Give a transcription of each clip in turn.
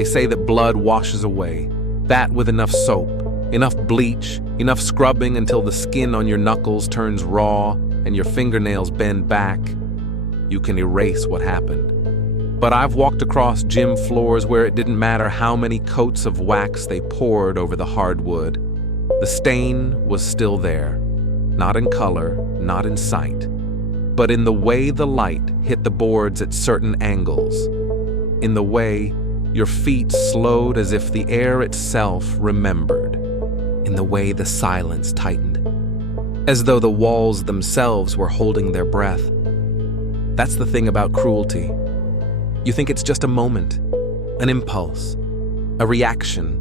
They say that blood washes away, that with enough soap, enough bleach, enough scrubbing until the skin on your knuckles turns raw and your fingernails bend back, you can erase what happened. But I've walked across gym floors where it didn't matter how many coats of wax they poured over the hardwood. The stain was still there, not in color, not in sight, but in the way the light hit the boards at certain angles, in the way your feet slowed as if the air itself remembered, in the way the silence tightened, as though the walls themselves were holding their breath. That's the thing about cruelty. You think it's just a moment, an impulse, a reaction,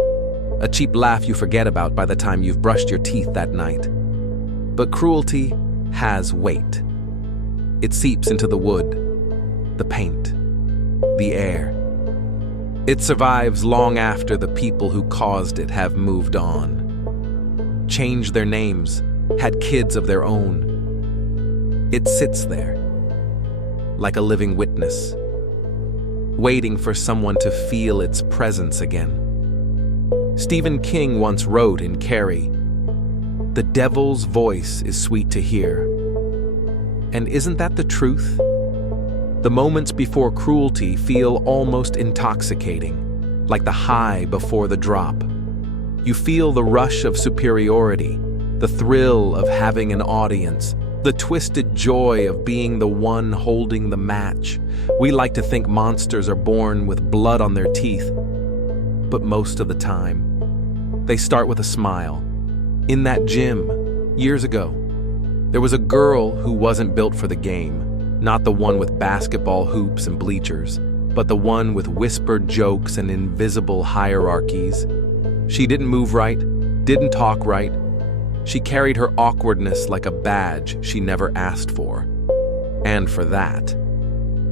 a cheap laugh you forget about by the time you've brushed your teeth that night. But cruelty has weight. It seeps into the wood, the paint, the air. It survives long after the people who caused it have moved on, changed their names, had kids of their own. It sits there, like a living witness, waiting for someone to feel its presence again. Stephen King once wrote in Carrie, "The devil's voice is sweet to hear." And isn't that the truth? The moments before cruelty feel almost intoxicating, like the high before the drop. You feel the rush of superiority, the thrill of having an audience, the twisted joy of being the one holding the match. We like to think monsters are born with blood on their teeth, but most of the time, they start with a smile. In that gym, years ago, there was a girl who wasn't built for the game, not the one with basketball hoops and bleachers, but the one with whispered jokes and invisible hierarchies. She didn't move right, didn't talk right. She carried her awkwardness like a badge she never asked for. And for that,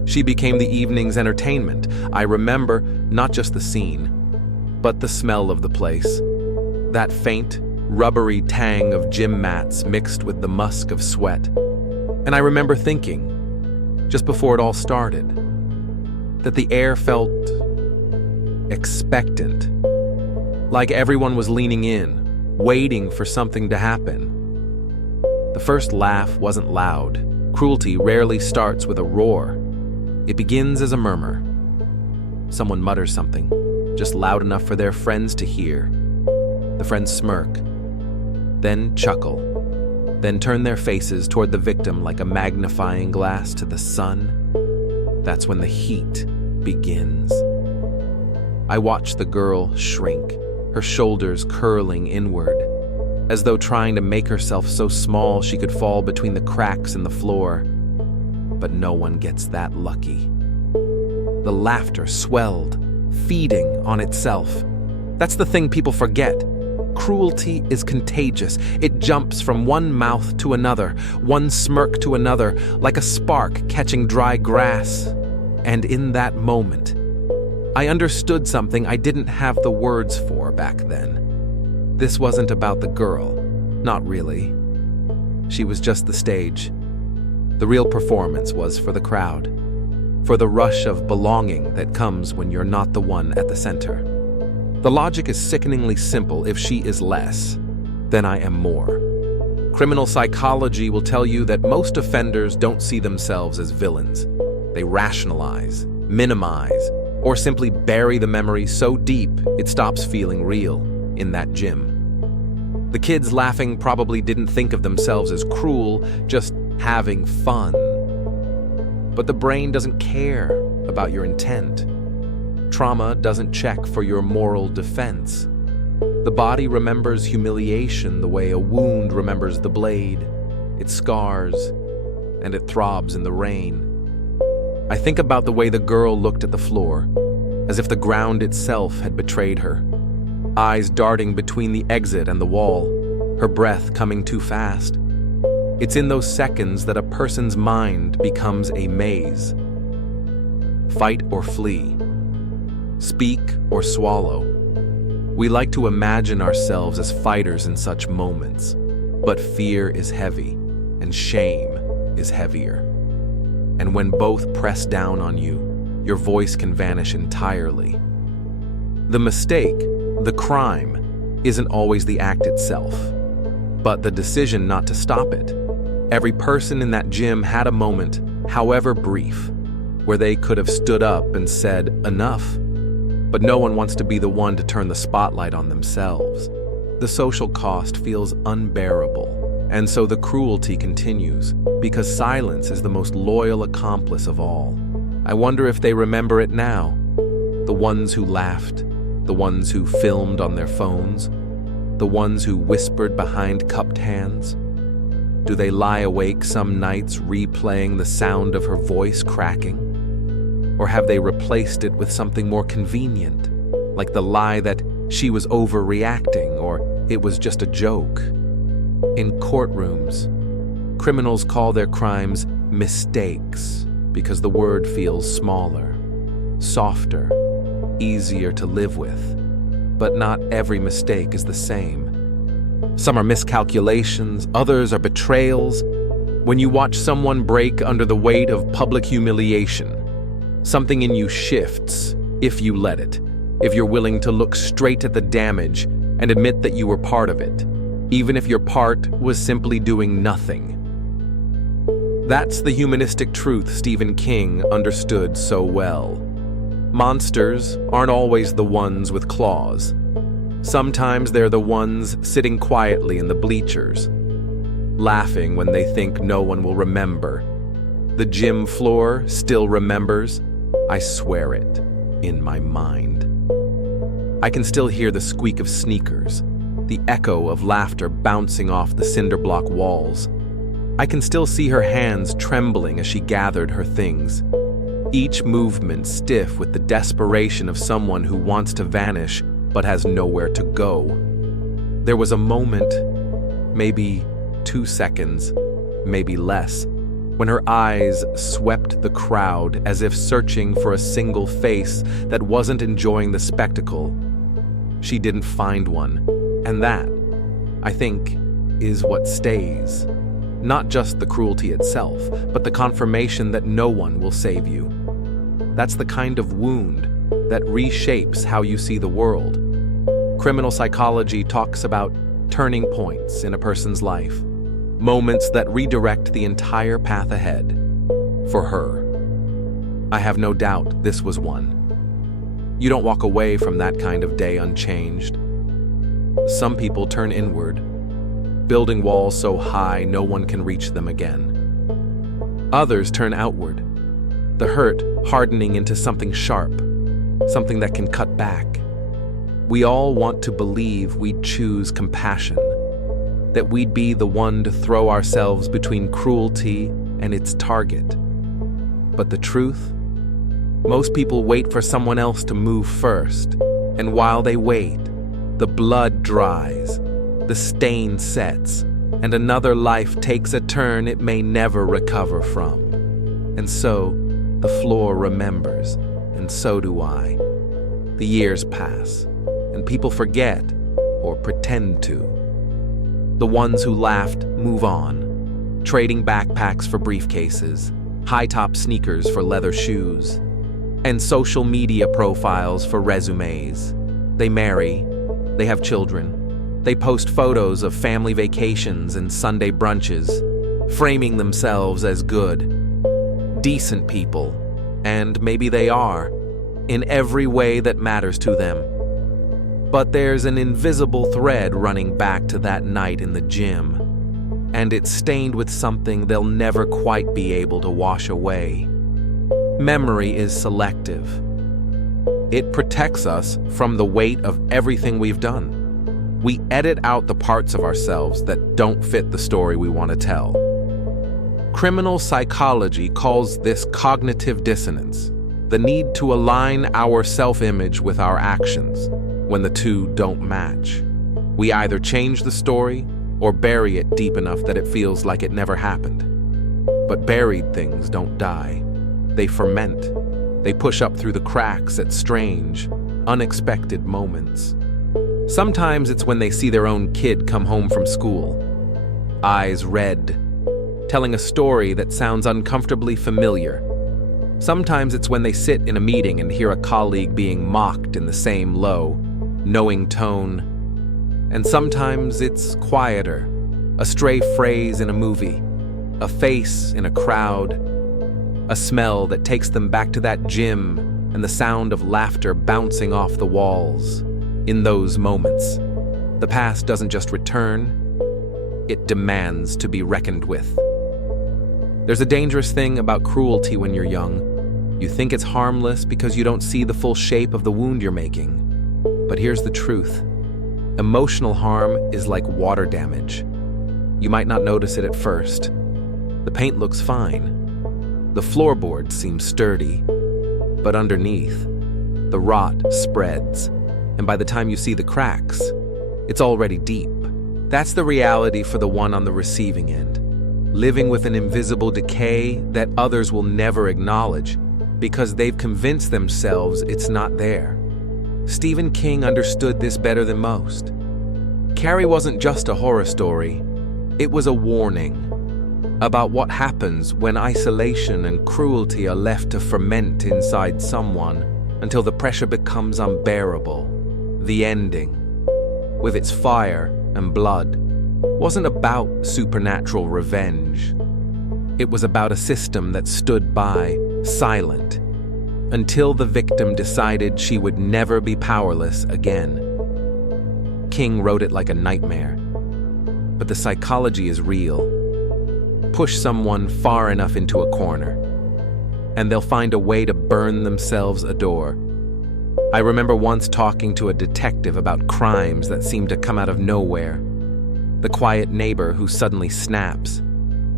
she became the evening's entertainment. I remember not just the scene, but the smell of the place. That faint, rubbery tang of gym mats mixed with the musk of sweat. And I remember thinking, just before it all started, that the air felt expectant, like everyone was leaning in, waiting for something to happen. The first laugh wasn't loud. Cruelty rarely starts with a roar. It begins as a murmur. Someone mutters something, just loud enough for their friends to hear. The friends smirk, then chuckle, then turn their faces toward the victim like a magnifying glass to the sun. That's when the heat begins. I watch the girl shrink, her shoulders curling inward, as though trying to make herself so small she could fall between the cracks in the floor. But no one gets that lucky. The laughter swelled, feeding on itself. That's the thing people forget. Cruelty is contagious. It jumps from one mouth to another, one smirk to another, like a spark catching dry grass. And in that moment, I understood something I didn't have the words for back then. This wasn't about the girl. Not really. She was just the stage. The real performance was for the crowd, for the rush of belonging that comes when you're not the one at the center. The logic is sickeningly simple. If she is less, then I am more. Criminal psychology will tell you that most offenders don't see themselves as villains. They rationalize, minimize, or simply bury the memory so deep it stops feeling real in that gym. The kids laughing probably didn't think of themselves as cruel, just having fun. But the brain doesn't care about your intent. Trauma doesn't check for your moral defense. The body remembers humiliation the way a wound remembers the blade. It scars, and it throbs in the rain. I think about the way the girl looked at the floor, as if the ground itself had betrayed her. Eyes darting between the exit and the wall, her breath coming too fast. It's in those seconds that a person's mind becomes a maze. Fight or flee. Speak or swallow. We like to imagine ourselves as fighters in such moments, but fear is heavy, and shame is heavier. And when both press down on you, your voice can vanish entirely. The mistake, the crime, isn't always the act itself, but the decision not to stop it. Every person in that gym had a moment, however brief, where they could have stood up and said, "Enough." But no one wants to be the one to turn the spotlight on themselves. The social cost feels unbearable, and so the cruelty continues, because silence is the most loyal accomplice of all. I wonder if they remember it now. The ones who laughed, the ones who filmed on their phones, the ones who whispered behind cupped hands. Do they lie awake some nights replaying the sound of her voice cracking? Or have they replaced it with something more convenient, like the lie that she was overreacting or it was just a joke? In courtrooms, criminals call their crimes mistakes because the word feels smaller, softer, easier to live with. But not every mistake is the same. Some are miscalculations, others are betrayals. When you watch someone break under the weight of public humiliation, something in you shifts, if you let it, if you're willing to look straight at the damage and admit that you were part of it, even if your part was simply doing nothing. That's the humanistic truth Stephen King understood so well. Monsters aren't always the ones with claws. Sometimes they're the ones sitting quietly in the bleachers, laughing when they think no one will remember. The gym floor still remembers. I swear it, in my mind. I can still hear the squeak of sneakers, the echo of laughter bouncing off the cinder block walls. I can still see her hands trembling as she gathered her things, each movement stiff with the desperation of someone who wants to vanish but has nowhere to go. There was a moment, maybe 2 seconds, maybe less, when her eyes swept the crowd as if searching for a single face that wasn't enjoying the spectacle. She didn't find one, and that, I think, is what stays. Not just the cruelty itself, but the confirmation that no one will save you. That's the kind of wound that reshapes how you see the world. Criminal psychology talks about turning points in a person's life, moments that redirect the entire path ahead. For her, I have no doubt this was one. You don't walk away from that kind of day unchanged. Some people turn inward, building walls so high no one can reach them again. Others turn outward, the hurt hardening into something sharp, something that can cut back. We all want to believe we'd choose compassion, that we'd be the one to throw ourselves between cruelty and its target. But the truth? Most people wait for someone else to move first, and while they wait, the blood dries, the stain sets, and another life takes a turn it may never recover from. And so, the floor remembers, and so do I. The years pass, and people forget, or pretend to. The ones who laughed move on, trading backpacks for briefcases, high-top sneakers for leather shoes, and social media profiles for resumes. They marry, they have children, they post photos of family vacations and Sunday brunches, framing themselves as good, decent people, and maybe they are, in every way that matters to them. But there's an invisible thread running back to that night in the gym, and it's stained with something they'll never quite be able to wash away. Memory is selective. It protects us from the weight of everything we've done. We edit out the parts of ourselves that don't fit the story we want to tell. Criminal psychology calls this cognitive dissonance, the need to align our self-image with our actions when the two don't match. We either change the story or bury it deep enough that it feels like it never happened. But buried things don't die. They ferment. They push up through the cracks at strange, unexpected moments. Sometimes it's when they see their own kid come home from school, eyes red, telling a story that sounds uncomfortably familiar. Sometimes it's when they sit in a meeting and hear a colleague being mocked in the same low, knowing tone. And sometimes it's quieter, a stray phrase in a movie, a face in a crowd, a smell that takes them back to that gym and the sound of laughter bouncing off the walls. In those moments, the past doesn't just return, it demands to be reckoned with. There's a dangerous thing about cruelty when you're young. You think it's harmless because you don't see the full shape of the wound you're making. But here's the truth. Emotional harm is like water damage. You might not notice it at first. The paint looks fine. The floorboards seem sturdy. But underneath, the rot spreads. And by the time you see the cracks, it's already deep. That's the reality for the one on the receiving end. Living with an invisible decay that others will never acknowledge because they've convinced themselves it's not there. Stephen King understood this better than most. Carrie wasn't just a horror story, it was a warning about what happens when isolation and cruelty are left to ferment inside someone until the pressure becomes unbearable. The ending, with its fire and blood, wasn't about supernatural revenge. It was about a system that stood by, silent, until the victim decided she would never be powerless again. King wrote it like a nightmare, but the psychology is real. Push someone far enough into a corner, and they'll find a way to burn themselves a door. I remember once talking to a detective about crimes that seemed to come out of nowhere. The quiet neighbor who suddenly snaps.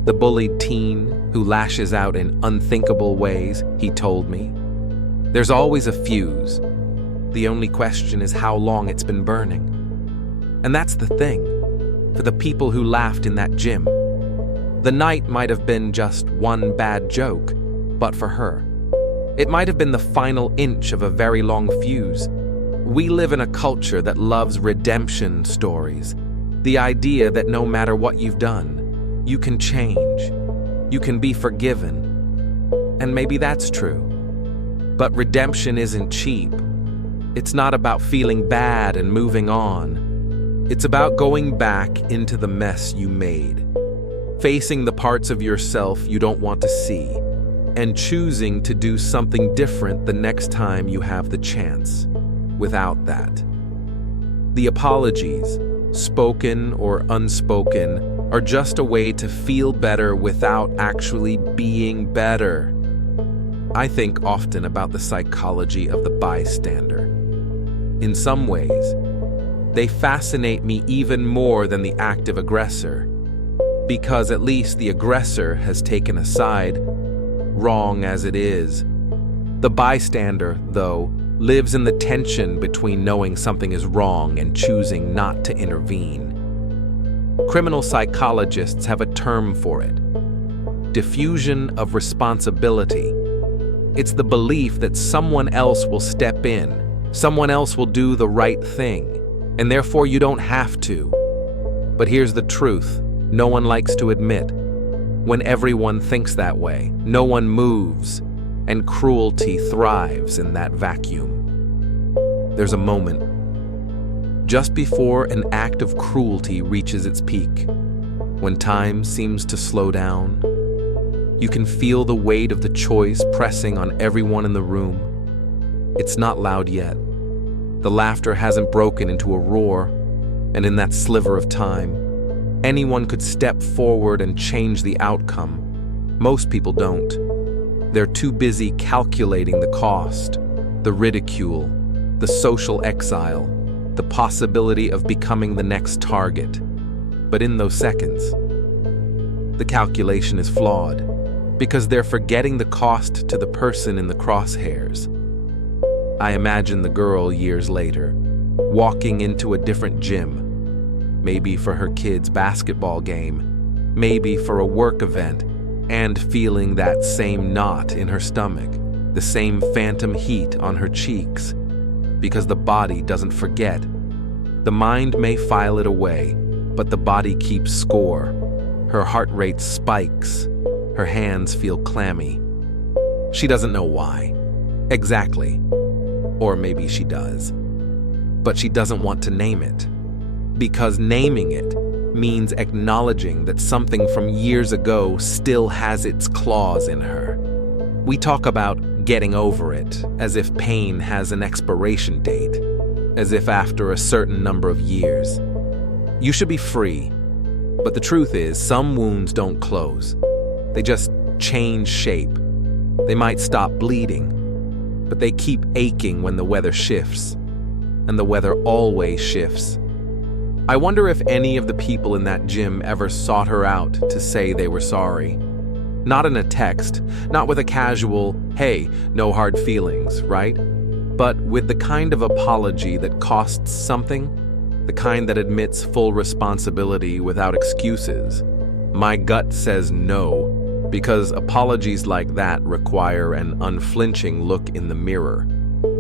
The bullied teen who lashes out in unthinkable ways, he told me. There's always a fuse. The only question is how long it's been burning. And that's the thing. For the people who laughed in that gym, the night might have been just one bad joke, but for her, it might have been the final inch of a very long fuse. We live in a culture that loves redemption stories. The idea that no matter what you've done, you can change, you can be forgiven. And maybe that's true. But redemption isn't cheap. It's not about feeling bad and moving on. It's about going back into the mess you made, facing the parts of yourself you don't want to see, and choosing to do something different the next time you have the chance. Without that, the apologies, spoken or unspoken, are just a way to feel better without actually being better. I think often about the psychology of the bystander. In some ways, they fascinate me even more than the active aggressor, because at least the aggressor has taken a side, wrong as it is. The bystander, though, lives in the tension between knowing something is wrong and choosing not to intervene. Criminal psychologists have a term for it: diffusion of responsibility. It's the belief that someone else will step in, someone else will do the right thing, and therefore you don't have to. But here's the truth no one likes to admit. When everyone thinks that way, no one moves, and cruelty thrives in that vacuum. There's a moment, just before an act of cruelty reaches its peak, when time seems to slow down. You can feel the weight of the choice pressing on everyone in the room. It's not loud yet. The laughter hasn't broken into a roar, and in that sliver of time, anyone could step forward and change the outcome. Most people don't. They're too busy calculating the cost, the ridicule, the social exile, the possibility of becoming the next target. But in those seconds, the calculation is flawed, because they're forgetting the cost to the person in the crosshairs. I imagine the girl years later, walking into a different gym, maybe for her kid's basketball game, maybe for a work event, and feeling that same knot in her stomach, the same phantom heat on her cheeks, because the body doesn't forget. The mind may file it away, but the body keeps score. Her heart rate spikes, her hands feel clammy. She doesn't know why. Exactly. Or maybe she does. But she doesn't want to name it. Because naming it means acknowledging that something from years ago still has its claws in her. We talk about getting over it as if pain has an expiration date, as if after a certain number of years. You should be free, but the truth is some wounds don't close. They just change shape. They might stop bleeding, but they keep aching when the weather shifts, and the weather always shifts. I wonder if any of the people in that gym ever sought her out to say they were sorry. Not in a text, not with a casual, hey, no hard feelings, right? But with the kind of apology that costs something, the kind that admits full responsibility without excuses. My gut says no, because apologies like that require an unflinching look in the mirror,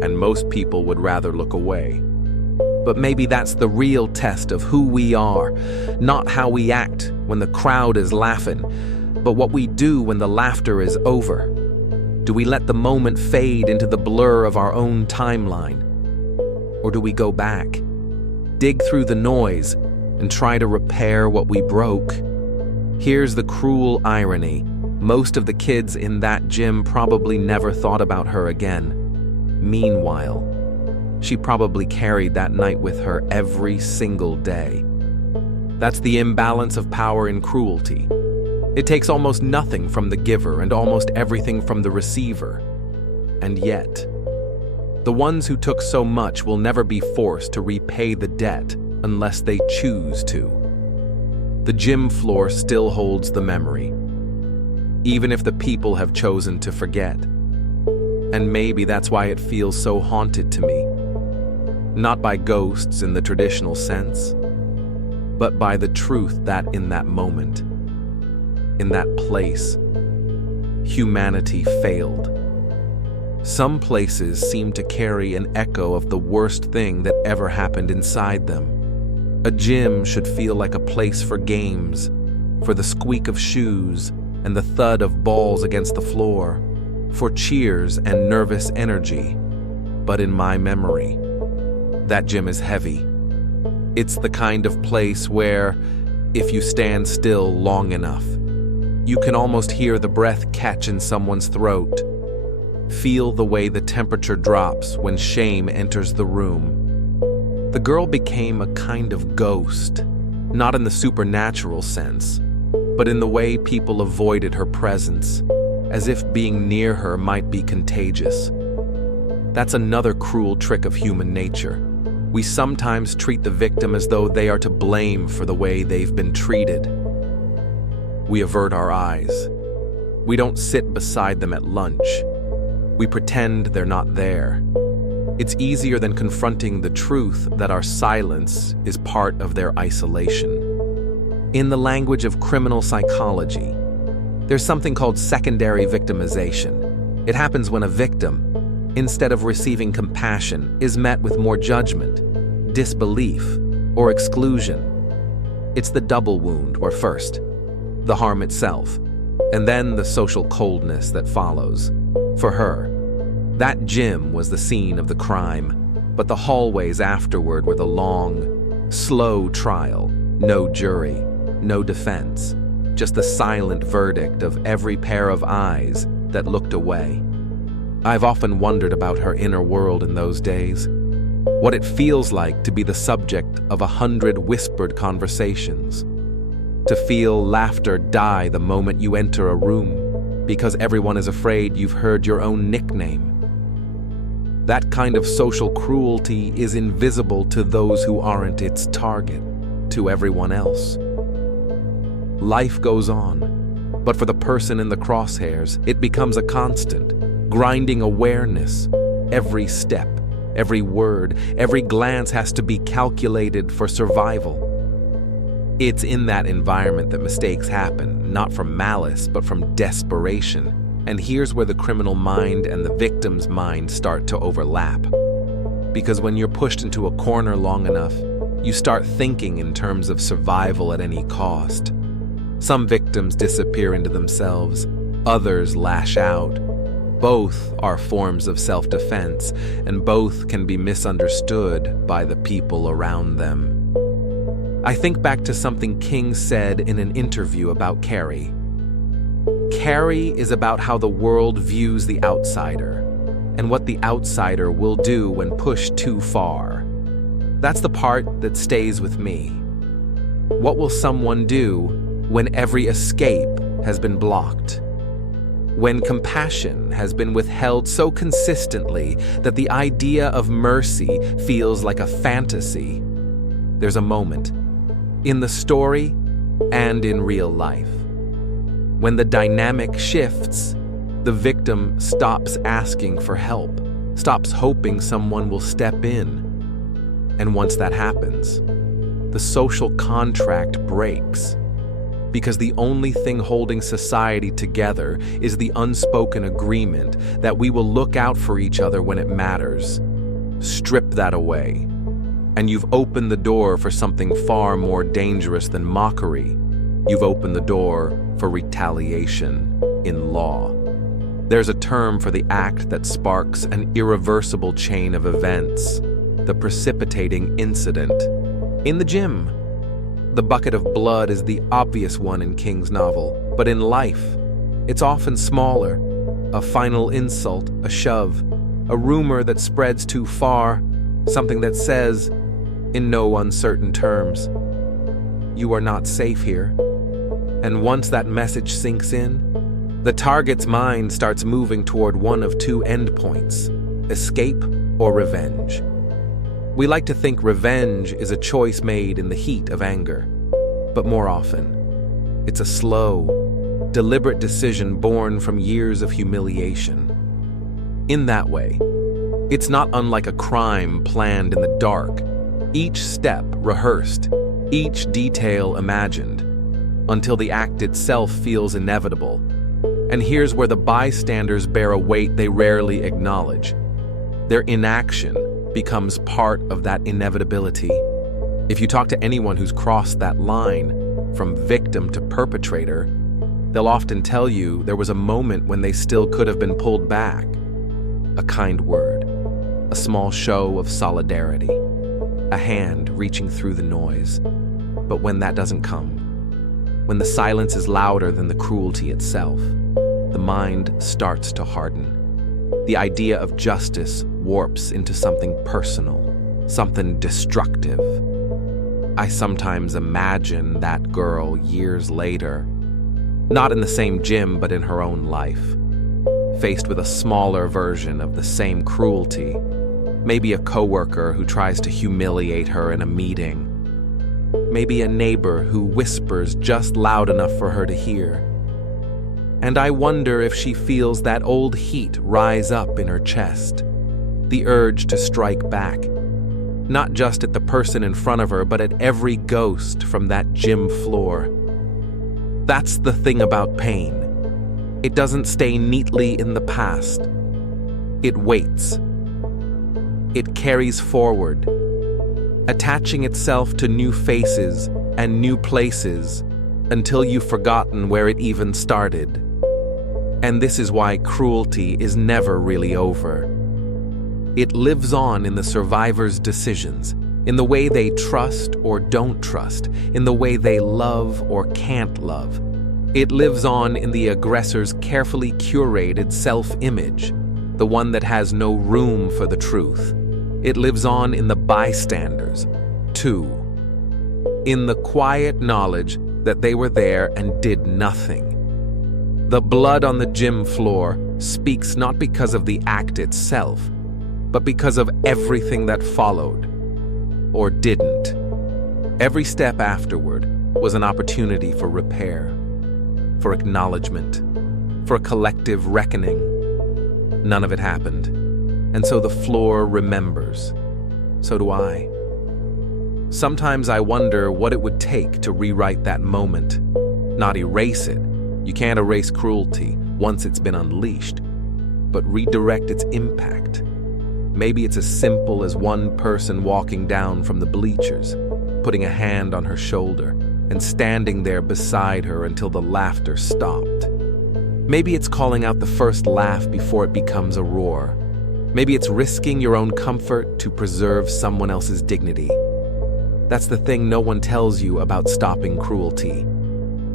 and most people would rather look away. But maybe that's the real test of who we are, not how we act when the crowd is laughing, but what we do when the laughter is over. Do we let the moment fade into the blur of our own timeline? Or do we go back, dig through the noise, and try to repair what we broke? Here's the cruel irony. Most of the kids in that gym probably never thought about her again. Meanwhile, she probably carried that night with her every single day. That's the imbalance of power in cruelty. It takes almost nothing from the giver and almost everything from the receiver. And yet, the ones who took so much will never be forced to repay the debt unless they choose to. The gym floor still holds the memory, even if the people have chosen to forget. And maybe that's why it feels so haunted to me. Not by ghosts in the traditional sense, but by the truth that in that moment, in that place, humanity failed. Some places seem to carry an echo of the worst thing that ever happened inside them. A gym should feel like a place for games, for the squeak of shoes and the thud of balls against the floor, for cheers and nervous energy. But in my memory, that gym is heavy. It's the kind of place where, if you stand still long enough, you can almost hear the breath catch in someone's throat. Feel the way the temperature drops when shame enters the room. The girl became a kind of ghost, not in the supernatural sense, but in the way people avoided her presence, as if being near her might be contagious. That's another cruel trick of human nature. We sometimes treat the victim as though they are to blame for the way they've been treated. We avert our eyes. We don't sit beside them at lunch. We pretend they're not there. It's easier than confronting the truth that our silence is part of their isolation. In the language of criminal psychology, there's something called secondary victimization. It happens when a victim, instead of receiving compassion, is met with more judgment, disbelief, or exclusion. It's the double wound, where first, the harm itself, and then the social coldness that follows. For her, that gym was the scene of the crime, but the hallways afterward were the long, slow trial. No jury, no defense, just the silent verdict of every pair of eyes that looked away. I've often wondered about her inner world in those days, what it feels like to be the subject of 100 whispered conversations, to feel laughter die the moment you enter a room because everyone is afraid you've heard your own nickname. That kind of social cruelty is invisible to those who aren't its target, to everyone else. Life goes on, but for the person in the crosshairs, it becomes a constant, grinding awareness. Every step, every word, every glance has to be calculated for survival. It's in that environment that mistakes happen, not from malice, but from desperation. And here's where the criminal mind and the victim's mind start to overlap. Because when you're pushed into a corner long enough, you start thinking in terms of survival at any cost. Some victims disappear into themselves, others lash out, Both are forms of self-defense, and both can be misunderstood by the people around them. I think back to something King said in an interview about Carrie. Carrie is about how the world views the outsider, and what the outsider will do when pushed too far. That's the part that stays with me. What will someone do when every escape has been blocked? When compassion has been withheld so consistently that the idea of mercy feels like a fantasy? There's a moment, in the story and in real life, when the dynamic shifts. The victim stops asking for help, stops hoping someone will step in. And once that happens, the social contract breaks. Because the only thing holding society together is the unspoken agreement that we will look out for each other when it matters. Strip that away, and you've opened the door for something far more dangerous than mockery. You've opened the door for retaliation in law. There's a term for the act that sparks an irreversible chain of events, the precipitating incident. In the gym, the bucket of blood is the obvious one in King's novel, but in life, it's often smaller. A final insult, a shove, a rumor that spreads too far, something that says, in no uncertain terms, "You are not safe here." And once that message sinks in, the target's mind starts moving toward one of two endpoints: escape or revenge. We like to think revenge is a choice made in the heat of anger, but more often, it's a slow, deliberate decision born from years of humiliation. In that way, it's not unlike a crime planned in the dark, each step rehearsed, each detail imagined, until the act itself feels inevitable. And here's where the bystanders bear a weight they rarely acknowledge. Their inaction becomes part of that inevitability. If you talk to anyone who's crossed that line, from victim to perpetrator, they'll often tell you there was a moment when they still could have been pulled back. A kind word, a small show of solidarity, a hand reaching through the noise. But when that doesn't come, when the silence is louder than the cruelty itself, the mind starts to harden. The idea of justice warps into something personal, something destructive. I sometimes imagine that girl years later, not in the same gym but in her own life, faced with a smaller version of the same cruelty, maybe a coworker who tries to humiliate her in a meeting, maybe a neighbor who whispers just loud enough for her to hear. And I wonder if she feels that old heat rise up in her chest, the urge to strike back, not just at the person in front of her, but at every ghost from that gym floor. That's the thing about pain. It doesn't stay neatly in the past. It waits. It carries forward, attaching itself to new faces and new places until you've forgotten where it even started. And this is why cruelty is never really over. It lives on in the survivor's decisions, in the way they trust or don't trust, in the way they love or can't love. It lives on in the aggressor's carefully curated self-image, the one that has no room for the truth. It lives on in the bystanders, too, in the quiet knowledge that they were there and did nothing. The blood on the gym floor speaks not because of the act itself, but because of everything that followed, or didn't. Every step afterward was an opportunity for repair, for acknowledgement, for a collective reckoning. None of it happened, and so the floor remembers. So do I. Sometimes I wonder what it would take to rewrite that moment, not erase it. You can't erase cruelty once it's been unleashed, but redirect its impact. Maybe it's as simple as one person walking down from the bleachers, putting a hand on her shoulder, and standing there beside her until the laughter stopped. Maybe it's calling out the first laugh before it becomes a roar. Maybe it's risking your own comfort to preserve someone else's dignity. That's the thing no one tells you about stopping cruelty.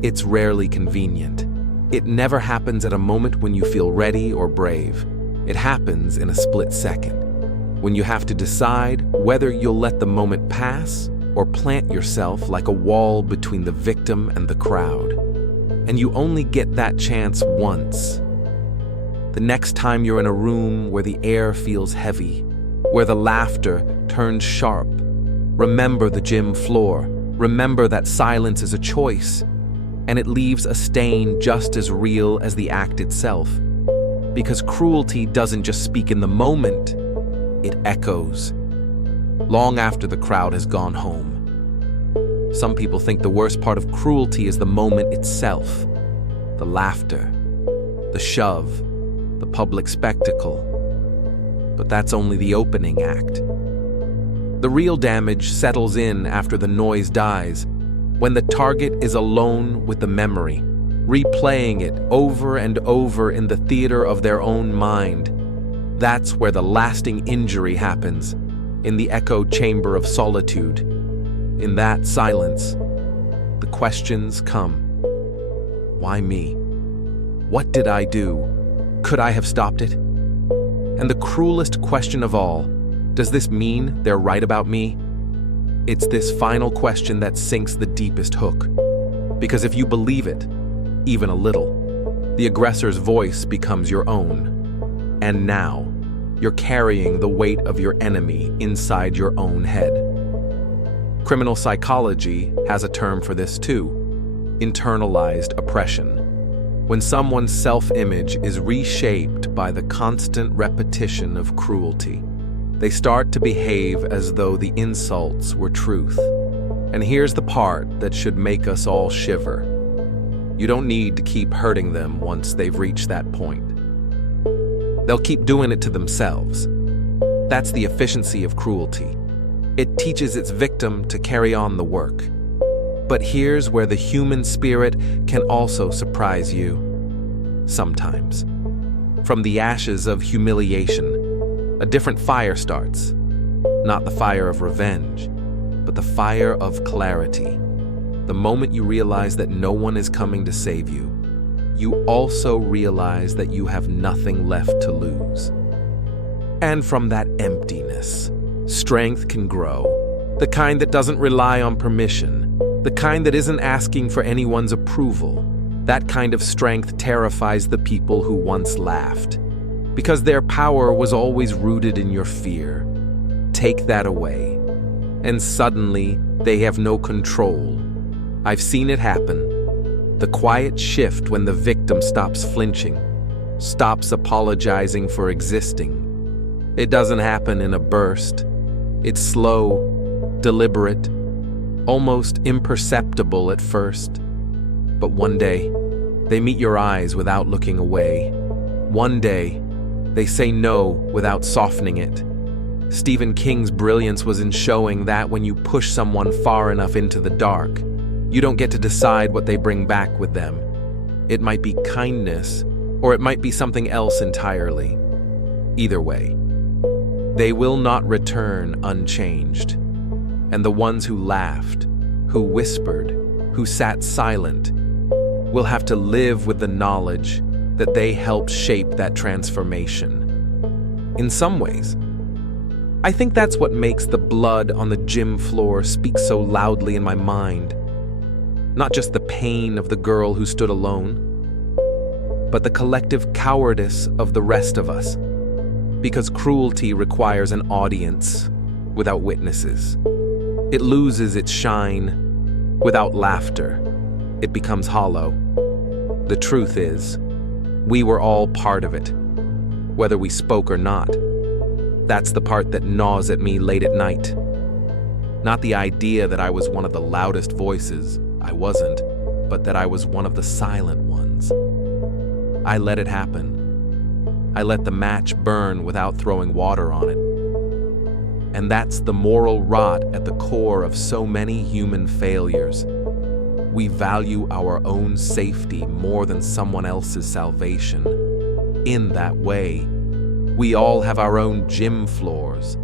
It's rarely convenient. It never happens at a moment when you feel ready or brave. It happens in a split second, when you have to decide whether you'll let the moment pass or plant yourself like a wall between the victim and the crowd. And you only get that chance once. The next time you're in a room where the air feels heavy, where the laughter turns sharp, remember the gym floor. Remember that silence is a choice, and it leaves a stain just as real as the act itself. Because cruelty doesn't just speak in the moment, it echoes, long after the crowd has gone home. Some people think the worst part of cruelty is the moment itself, the laughter, the shove, the public spectacle. But that's only the opening act. The real damage settles in after the noise dies, when the target is alone with the memory, replaying it over and over in the theater of their own mind. That's where the lasting injury happens, in the echo chamber of solitude. In that silence, the questions come. Why me? What did I do? Could I have stopped it? And the cruelest question of all, does this mean they're right about me? It's this final question that sinks the deepest hook. Because if you believe it, even a little, the aggressor's voice becomes your own. And now, you're carrying the weight of your enemy inside your own head. Criminal psychology has a term for this too: internalized oppression. When someone's self-image is reshaped by the constant repetition of cruelty, they start to behave as though the insults were truth. And here's the part that should make us all shiver. You don't need to keep hurting them once they've reached that point. They'll keep doing it to themselves. That's the efficiency of cruelty. It teaches its victim to carry on the work. But here's where the human spirit can also surprise you. Sometimes. From the ashes of humiliation, a different fire starts. Not the fire of revenge, but the fire of clarity. The moment you realize that no one is coming to save you, you also realize that you have nothing left to lose. And from that emptiness, strength can grow. The kind that doesn't rely on permission. The kind that isn't asking for anyone's approval. That kind of strength terrifies the people who once laughed. Because their power was always rooted in your fear. Take that away, and suddenly they have no control. I've seen it happen. The quiet shift when the victim stops flinching, stops apologizing for existing. It doesn't happen in a burst. It's slow, deliberate, almost imperceptible at first. But one day, they meet your eyes without looking away. One day, they say no without softening it. Stephen King's brilliance was in showing that when you push someone far enough into the dark, you don't get to decide what they bring back with them. It might be kindness, or it might be something else entirely. Either way, they will not return unchanged. And the ones who laughed, who whispered, who sat silent, will have to live with the knowledge that they helped shape that transformation. In some ways, I think that's what makes the blood on the gym floor speak so loudly in my mind. Not just the pain of the girl who stood alone, but the collective cowardice of the rest of us. Because cruelty requires an audience without witnesses. It loses its shine without laughter. It becomes hollow. The truth is, we were all part of it, whether we spoke or not. That's the part that gnaws at me late at night. Not the idea that I was one of the loudest voices. I wasn't, but that I was one of the silent ones. I let it happen. I let the match burn without throwing water on it. And that's the moral rot at the core of so many human failures. We value our own safety more than someone else's salvation. In that way, we all have our own gym floors.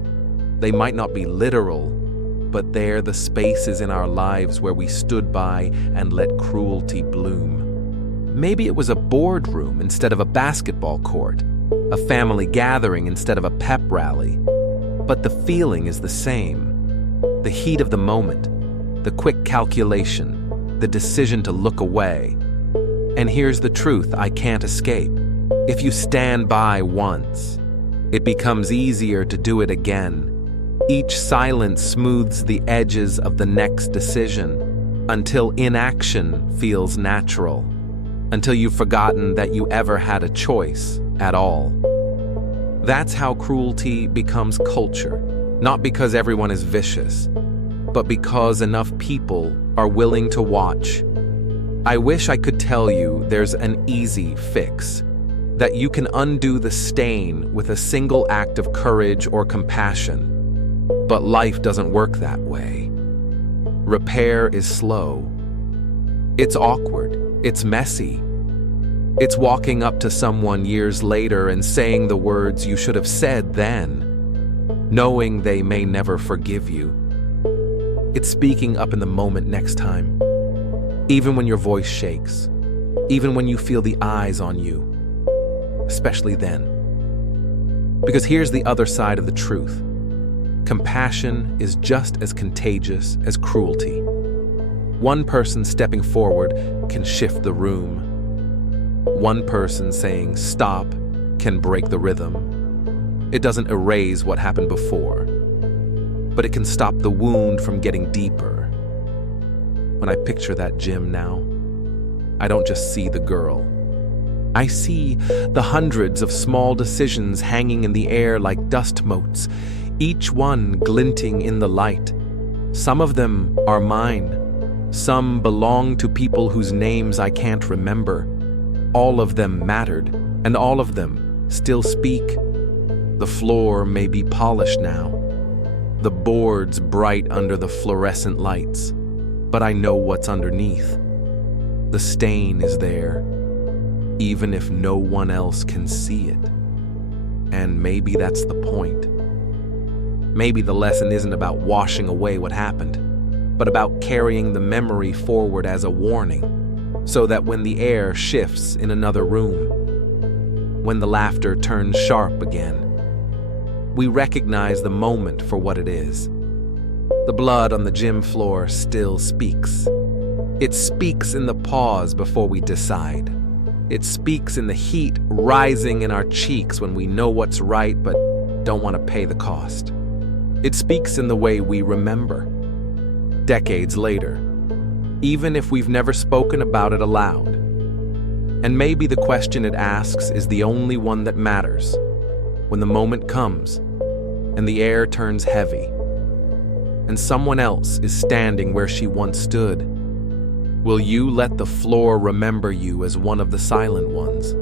They might not be literal, but they're the spaces in our lives where we stood by and let cruelty bloom. Maybe it was a boardroom instead of a basketball court, a family gathering instead of a pep rally. But the feeling is the same. The heat of the moment, the quick calculation, the decision to look away. And here's the truth I can't escape. If you stand by once, it becomes easier to do it again. Each silence smooths the edges of the next decision until inaction feels natural, until you've forgotten that you ever had a choice at all. That's how cruelty becomes culture, not because everyone is vicious, but because enough people are willing to watch. I wish I could tell you there's an easy fix, that you can undo the stain with a single act of courage or compassion. But life doesn't work that way. Repair is slow. It's awkward. It's messy. It's walking up to someone years later and saying the words you should have said then, knowing they may never forgive you. It's speaking up in the moment next time, even when your voice shakes, even when you feel the eyes on you, especially then. Because here's the other side of the truth. Compassion is just as contagious as cruelty. One person stepping forward can shift the room. One person saying stop can break the rhythm. It doesn't erase what happened before, but it can stop the wound from getting deeper. When I picture that gym now, I don't just see the girl. I see the hundreds of small decisions hanging in the air like dust motes, each one glinting in the light. Some of them are mine. Some belong to people whose names I can't remember. All of them mattered, and all of them still speak. The floor may be polished now, the boards bright under the fluorescent lights, but I know what's underneath. The stain is there, even if no one else can see it. And maybe that's the point. Maybe the lesson isn't about washing away what happened, but about carrying the memory forward as a warning, so that when the air shifts in another room, when the laughter turns sharp again, we recognize the moment for what it is. The blood on the gym floor still speaks. It speaks in the pause before we decide. It speaks in the heat rising in our cheeks when we know what's right but don't want to pay the cost. It speaks in the way we remember, decades later, even if we've never spoken about it aloud. And maybe the question it asks is the only one that matters. When the moment comes, and the air turns heavy, and someone else is standing where she once stood, will you let the floor remember you as one of the silent ones?